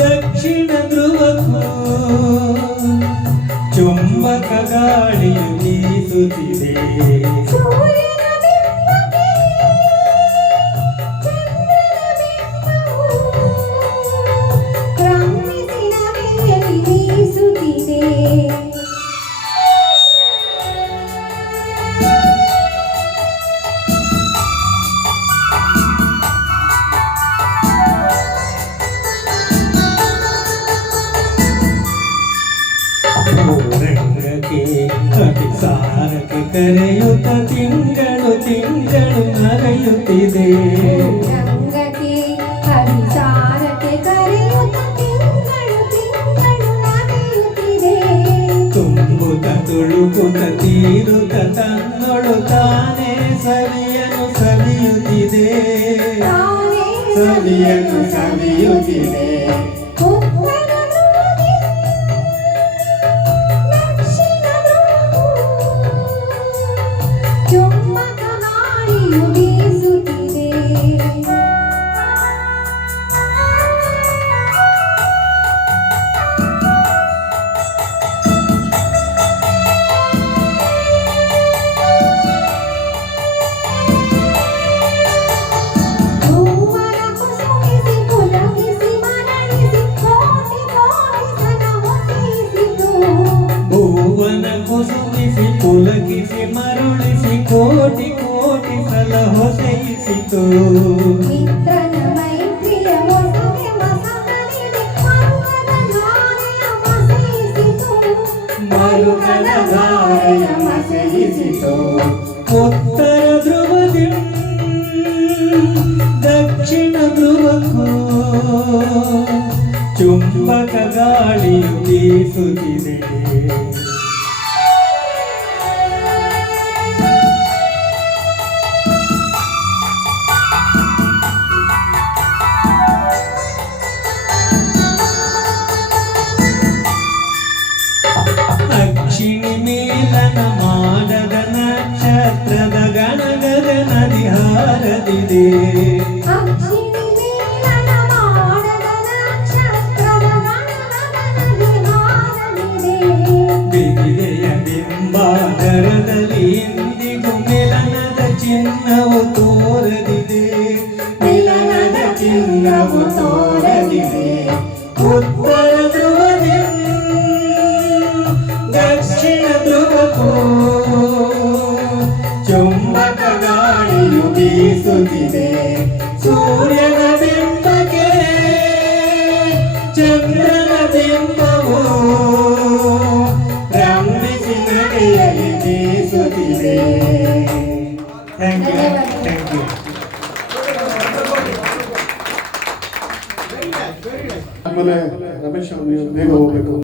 ದಕ್ಷಿಣ ಧ್ರುವಕ್ಕೂ ಚುಂಬಕ ಗಾಳಿಯು ಬೀಸುತ್ತಿದೆ. ಅತಿಸಾರಕ್ಕೆ ಕರೆಯುತ್ತ ತಿಂಗಳು ತಿಂಗಳು ನರೆಯುತ್ತಿದೆ. ರಂಗಕ್ಕೆ ಅತಿಸಾರಕ್ಕೆ ಕರೆಯುತ್ತ ತಿಂಗಳು ತಿಂಗಳು ನರೆಯುತ್ತಿದೆ. ತುಂಬುತ್ತ ತುಳುಕುತ್ತ ತೀರುತ್ತ ತನ್ನೊಳು ತಾನೇ ಸವಿಯನ್ನು ಸವಿಯುತ್ತಿದೆ. ಸವಿಯನ್ನು ಸವಿಯುತ್ತಿದೆ. ಚುಂಬಕ ಗಾಳಿಯು ಬೀಸುತ್ತಿದೆ. ಹೂವನ ಕುಸುಮಿಸಿ ಪುಲಕಿಸಿ ಮರಳಿಸಿ ಕೋಟಿ ಕೋಟಿ ಸಲ ಹೊಸೆಯಿಸಿತು. ಭುವನ ಕುಸುಮಿಸಿ ಪುಲಕಿಸಿ ಮರುಳಿಸಿ ಕೋಟಿ ಕೋಟಿ ಸಲ ಹೊಸೆಯಿಸಿತು. ಮಿತ್ರನ ಮೈತ್ರಿಯ ಮೊಸಗೆ ಮಸಕಲಿದೆ ಮರುಕದ ಧಾರೆಯ ಮಸೆಯಿಸಿತು. ಮರುಕದ ಧಾರೆಯ ಮಸೆಯಿಸಿತು. ಉತ್ತರ ಧ್ರುವದಿ ದಕ್ಷಿಣ ಧ್ರುವಕ್ಕೂ ಚುಂಬಕ ಗಾಳಿಯು ಬೀಸುತ್ತಿದೆ. ಅಕ್ಷಿಣಿ ಮೇಲನ ಮಾಡದ ನಕ್ಷತ್ರದ ಗಣಗದ ನದಿ ಹಾರದಿದೆ. ಅಕ್ಷಿಣಿ ಮೇಲನ ಮಾಡದ ನಕ್ಷತ್ರದ ಗಣಗದ ನದಿ ಹಾರದಿದೆ. ಬಿದಿರೆಯ ಬಿಂಬಾಧರದಲ್ಲಿ ಇಂದಿಗೂ ಮಿಲನದ ಚಿನ್ನವು ತೋರದಿದೆ. ಮಿಲನದ ಚಿನ್ನವು ತೋರದಿದೆ. ಉತ್ತರ ಧ್ರುವದಿ ದಕ್ಷಿಣ ಧ್ರುವಕ್ಕೂ ಚುಂಬಕ ಗಾಳಿಯು ಬೀಸುತ್ತಿದೆ. ಸೂರ್ಯನ ಬಿಂಬಕ್ಕೆ ಚಂದ್ರನ ಬಿಂಬವು ರಂಭಿಸಿ ನಡೆಯಲಿ ಬೀಸುತ್ತಿದೆ. Thank you. Thank you. ಆಮೇಲೆ ರಮೇಶ್ ಅವರು ನೀವು ಬೇಗ ಹೋಗ್ಬೇಕು.